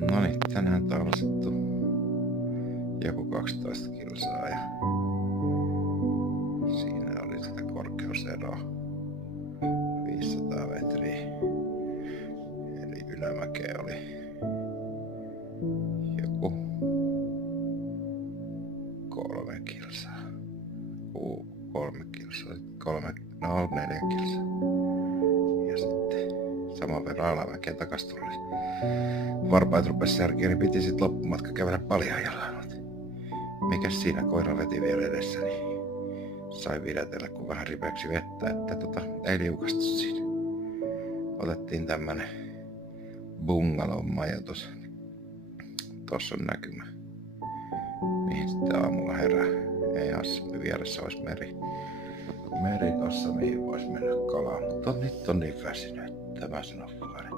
No niin, tänään talsittu joku 12 kilsaa ja siinä oli sitä korkeuseroa 500 metriä. Eli ylämäkeä oli joku 3 kilsaa. 3 kilsaa, 4 kilsaa. Ja sitten saman verran alamäkeä takas tuli. Varpaat rupes särkiä, niin piti sit loppumatka kävellä paljon jalan. Mikäs siinä, koira veti vielä edessä, niin sai vidätellä kun vähän ripeäksi vettä, että ei liukastu siinä. Otettiin tämmönen bungalon majoitus. Tossa on näkymä, mihin sitten aamulla herää. Ei Assemmin vieressä olisi meri tossa, mihin vois mennä kalaan. Mutta nyt on niin väsynyt, että mä sanon vaan, että